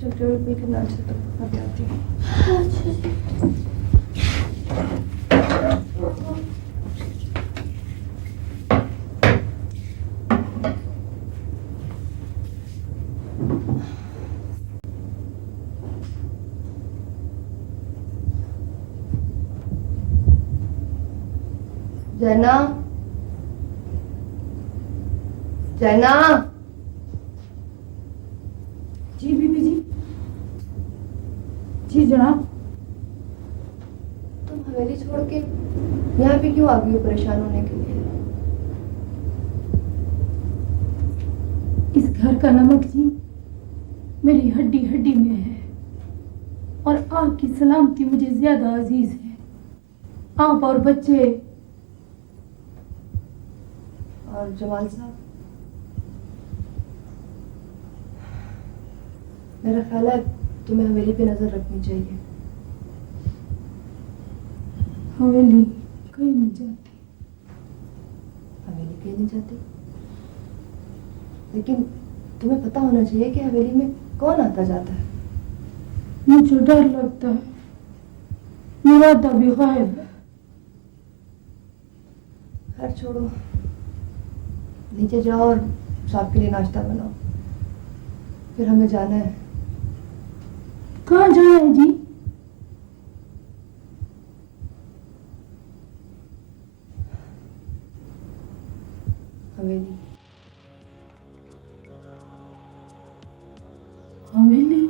चल जोड़ी पी के नाच तो अभी आती हूँ। अच्छा जी। जैना, जैना। जी बीबी जी। जी जनाब। तुम हवेली छोड़ के यहाँ पे क्यों आ गई हो परेशान होने के लिए? इस घर का नमक जी मेरी हड्डी हड्डी में है और आपकी सलामती मुझे ज्यादा अजीज है। आप और बच्चे और जमाल साहब, मेरा ख्याल है तुम्हें हवेली पे नजर रखनी चाहिए। हवेली कहीं नहीं जाती। हवेली कहीं नहीं जाती, लेकिन तुम्हें पता होना चाहिए कि हवेली में कौन आता जाता है। मुझे डर लगता है, मुरादा भी गायब है। खैर छोड़ो, नीचे जाओ और साहब के लिए नाश्ता बनाओ, फिर हमें जाना है। कहाँ जाना है जी? हवेली। हवेली?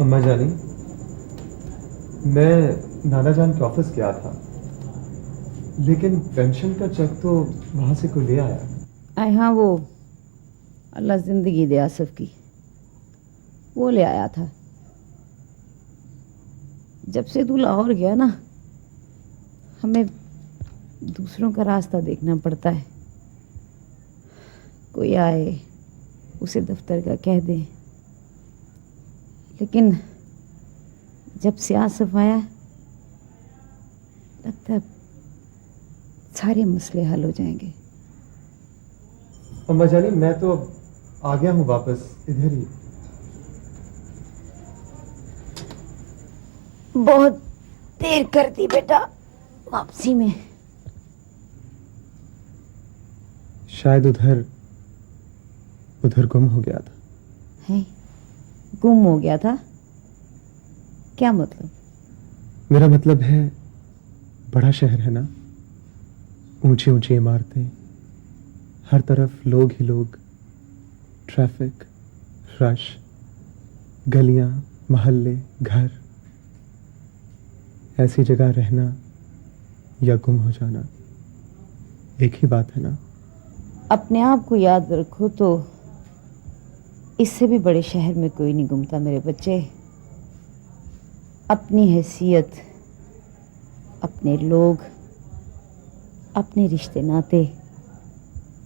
अम्मा जानी, मैं नाना जान के ऑफिस गया था, लेकिन पेंशन का चेक तो वहां से कोई ले आया। अरे हाँ, वो अल्लाह जिंदगी दे आसफ की, वो ले आया था। जब से तू लाहौर गया ना, हमें दूसरों का रास्ता देखना पड़ता है। कोई आए उसे दफ्तर का कह दे, लेकिन जब से आसफ आया लगता है सारे मसले हल हो जाएंगे। अम्मा जानी, मैं तो आ गया हूँ वापस इधर ही। बहुत देर कर दी बेटा वापसी में। शायद उधर गुम हो गया था। है? गुम हो गया था? क्या मतलब? मेरा मतलब है, बड़ा शहर है ना, ऊंची ऊंची इमारतें, हर तरफ लोग ही लोग, ट्रैफिक, रश, गलियां, मोहल्ले, घर। ऐसी जगह रहना या गुम हो जाना एक ही बात है ना। अपने आप को याद रखो तो इससे भी बड़े शहर में कोई नहीं घूमता मेरे बच्चे। अपनी हैसियत, अपने लोग, अपने रिश्ते नाते,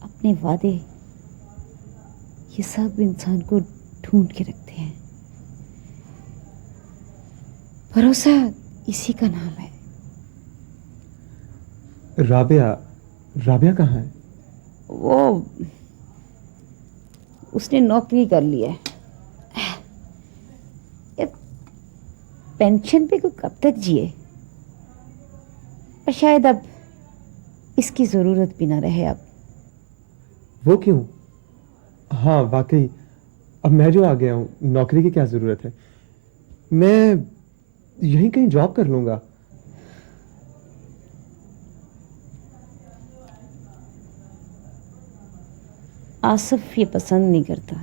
अपने वादे, ये सब इंसान को ढूंढ के रखते हैं। भरोसा इसी का नाम है। राबिया, राबिया कहाँ है? वो उसने नौकरी कर ली है। ये पेंशन पे कोई कब तक जिए, पर शायद अब इसकी जरूरत भी ना रहे अब। वो क्यों? हाँ वाकई, अब मैं जो आ गया हूँ, नौकरी की क्या जरूरत है। मैं यहीं कहीं जॉब कर लूंगा। आसिफ ये पसंद नहीं करता।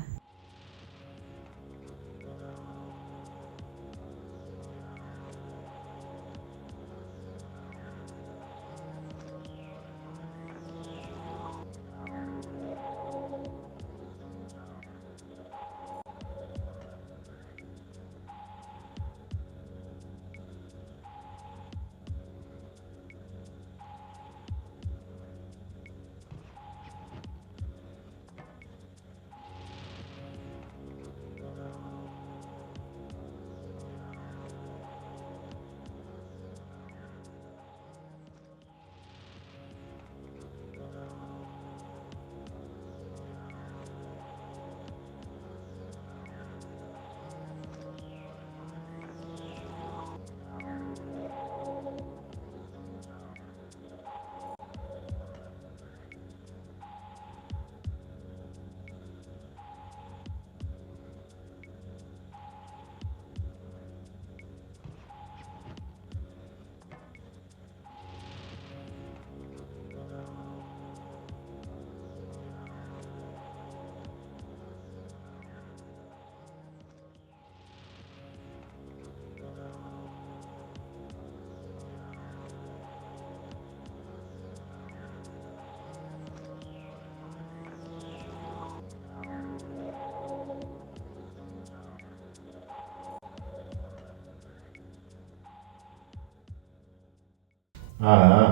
हाँ हाँ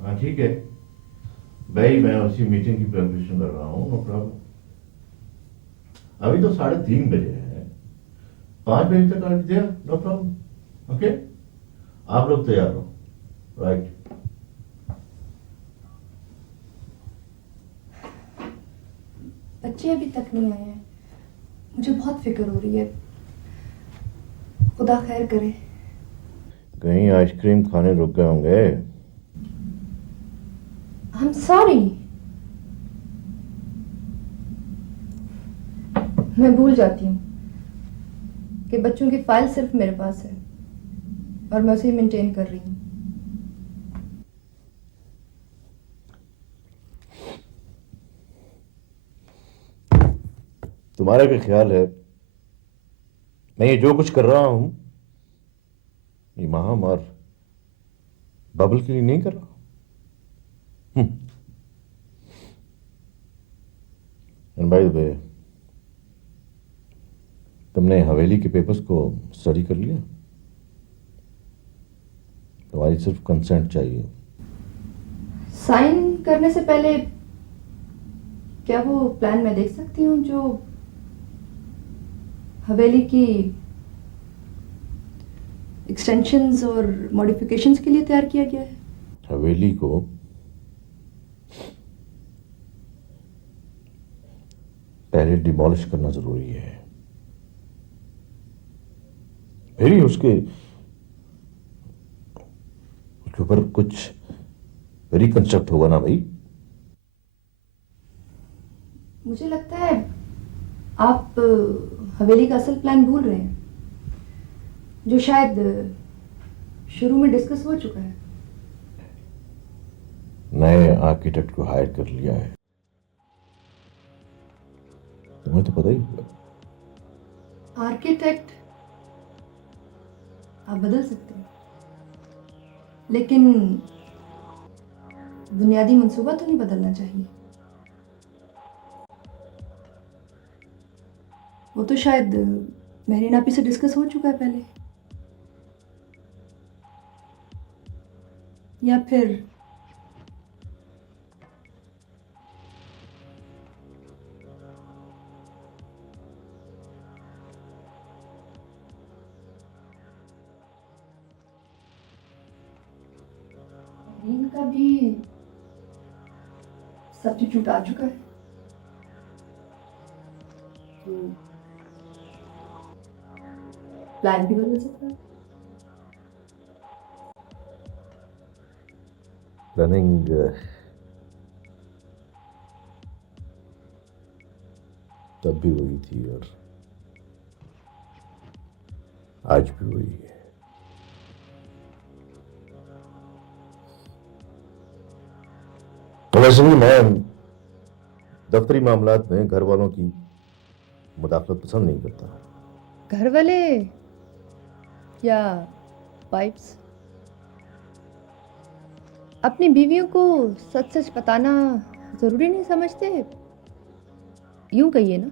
हाँ ठीक है भाई, मैं उसी मीटिंग की प्रिपरेशन कर रहा हूँ, नो प्रॉब्लम। अभी तो 3:30 बजे हैं, 5 बजे तक आ दिया, नो प्रॉब्लम। ओके, आप लोग तैयार हो, राइट? बच्चे अभी तक नहीं आए हैं, मुझे बहुत फिक्र हो रही है। खुदा खैर करे। कहीं आइसक्रीम खाने रुक गए होंगे। आई एम सॉरी, मैं भूल जाती हूँ कि बच्चों की फाइल सिर्फ मेरे पास है और मैं उसे मेंटेन कर रही हूँ। तुम्हारा क्या ख्याल है, मैं ये जो कुछ कर रहा हूं ये महाम और बबल के लिए नहीं कर रहा? एंड बाय द वे, तुमने हवेली के पेपर्स को स्टडी कर लिया? तुम्हारी सिर्फ कंसेंट चाहिए। साइन करने से पहले क्या वो प्लान मैं देख सकती हूँ जो हवेली की एक्सटेंशंस और मॉडिफिकेशंस के लिए तैयार किया गया है? हवेली को पहले डिमोलिश करना जरूरी है, फिर ही उसके ऊपर कुछ रिकंस्ट्रक्ट होगा ना भाई। मुझे लगता है आप हवेली का असल प्लान भूल रहे हैं, जो शायद शुरू में डिस्कस हो चुका है। नए आर्किटेक्ट को हायर कर लिया है, तुम्हें तो पता ही होगा। आर्किटेक्ट आप बदल सकते हैं, लेकिन बुनियादी मंसूबा तो नहीं बदलना चाहिए। वो तो शायद मेहरीन आपी से डिस्कस हो चुका है पहले, या फिर मेहरीन का भी सब्स्टिट्यूट आ चुका है, तो प्लान भी बदल सकता है। प्लानिंग तब भी वही थी और आज भी वही है। तो वैसे भी मैं दफ्तरी मामलात में घर वालों की मुदाखलत पसंद नहीं करता। घर वाले या पाइप्स? अपनी बीवियों को सच सच बताना जरूरी नहीं समझते? यूं कहिए ना।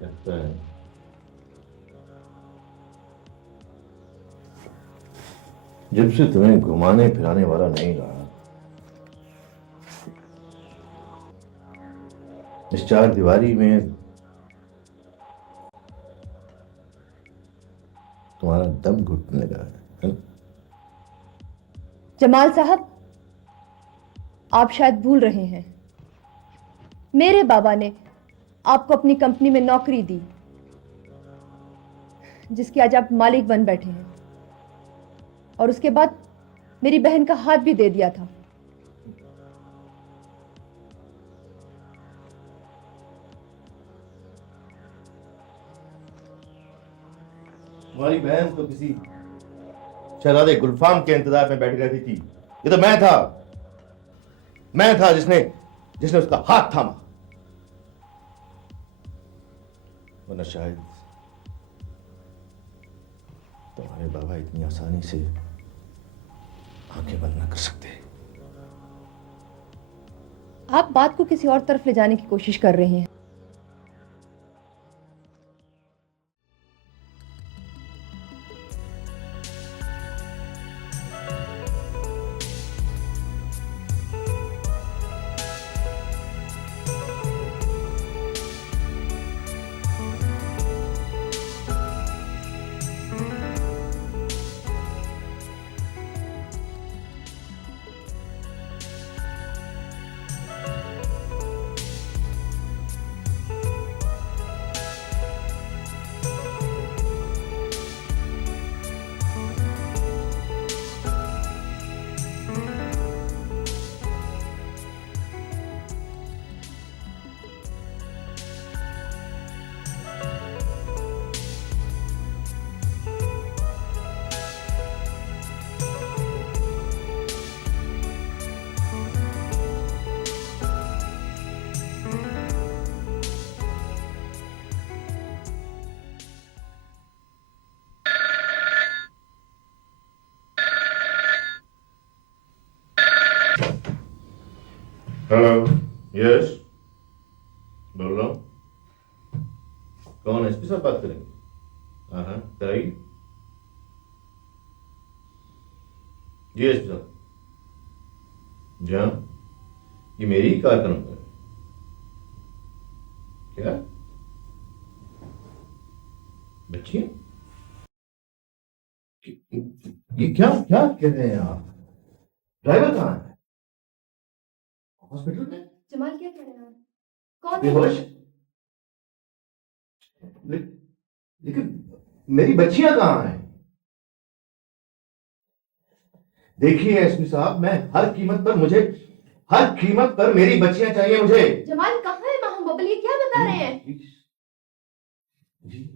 लगता है जब से तुम्हें घुमाने फिराने वाला नहीं रहा, इस 4 दीवारी में तुम्हारा दम घुटने लगा है ना? जमाल साहब, आप शायद भूल रहे हैं, मेरे बाबा ने आपको अपनी कंपनी में नौकरी दी, जिसकी आज आप मालिक बन बैठे हैं, और उसके बाद मेरी बहन का हाथ भी दे दिया था। तुम्हारी बहन तो किसी शहजादे गुलफाम के इंतजार में बैठ रहती थी, ये तो मैं था जिसने उसका हाथ थामा, वरना शायद तुम्हारे बाबा इतनी आसानी से आंखें बंद ना कर सकते। आप बात को किसी और तरफ ले जाने की कोशिश कर रहे हैं। हेलो, यस, बोल रहा हूँ। कौन? एसपी साहब बात करेंगे? हाँ, कराइए। जी एसपी साहब। जहाँ ये मेरी ही कार का नंबर है क्या? बच्ची ये क्या क्या कह रहे हैं आप? ड्राइवर कहाँ है? हॉस्पिटल में? जमाल क्या कह रहे हैं? कौन है? बेहोश। लेकिन मेरी बच्चियां कहाँ हैं? देखिए एसपी साहब, मैं हर कीमत पर मेरी बच्चियां चाहिए मुझे। जमाल कहाँ है? माहम बबल ये क्या बता रहे हैं? जी,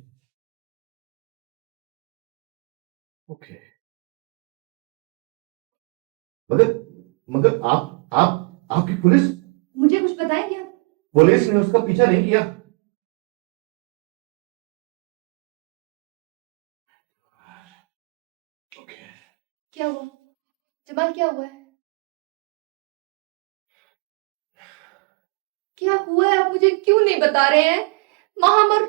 ओके। मगर मगर आपकी पुलिस? मुझे कुछ बताएंगे आप? पुलिस ने उसका पीछा नहीं किया। क्या हुआ जमाल? क्या हुआ है? क्या हुआ है? आप मुझे क्यों नहीं बता रहे हैं? माहम और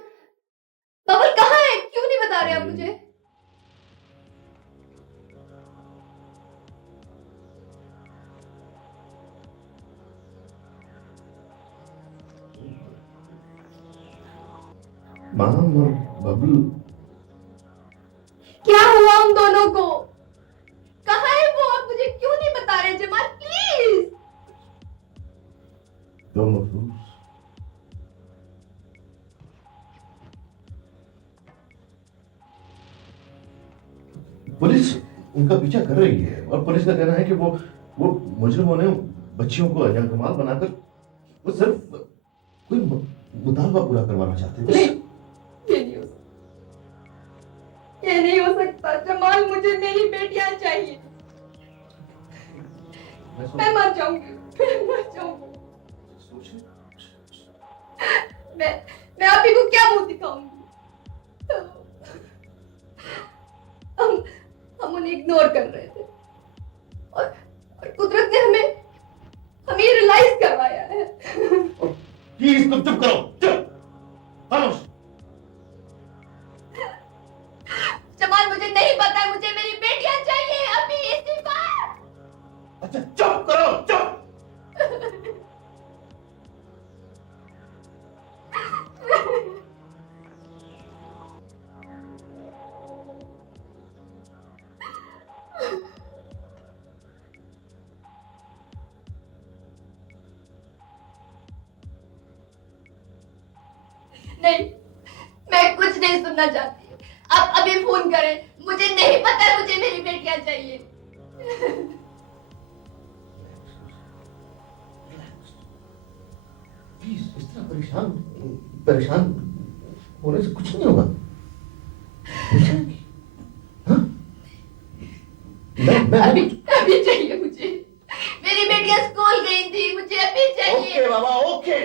बबल कहाँ है? क्यों नहीं बता रहे आप मुझे? माम और बबलू क्या हुआ उन दोनों को? कहाँ है वो? आप मुझे क्यों नहीं बता रहे जमाल? प्लीज। दो महफूज। पुलिस उनका पीछा कर रही है और पुलिस का कहना है कि वो मुजरिमों ने बच्चियों को अंजाम बनाकर वो सिर्फ कोई मुतालबा पूरा करवाना चाहते थे। ये नहीं हो सकता जमाल। मुझे मेरी बेटियां चाहिए। मैं मर जाऊंगी। मैं आप ही को क्या मुंह दिखाऊंगी? हम उन्हें इग्नोर कर रहे थे और कुदरत ने हमें ये रियलाइज करवाया है। प्लीज तुम चुप करो, चुप, खामोश। जमाल मुझे नहीं पता है। मुझे मेरी बेटियां चाहिए अभी इसी बार। अच्छा चुप करो, चुप। नहीं, मैं कुछ नहीं सुनना चाहती। आप अभी फोन करें। मुझे नहीं पता है। मुझे मेरी बेटियां चाहिए। प्लीज इस तरह परेशान होने से कुछ नहीं होगा। हाँ? मैं अभी चाहिए मुझे। मेरी बेटियां स्कूल गई थी। मुझे अभी चाहिए। ओके बाबा, ओके।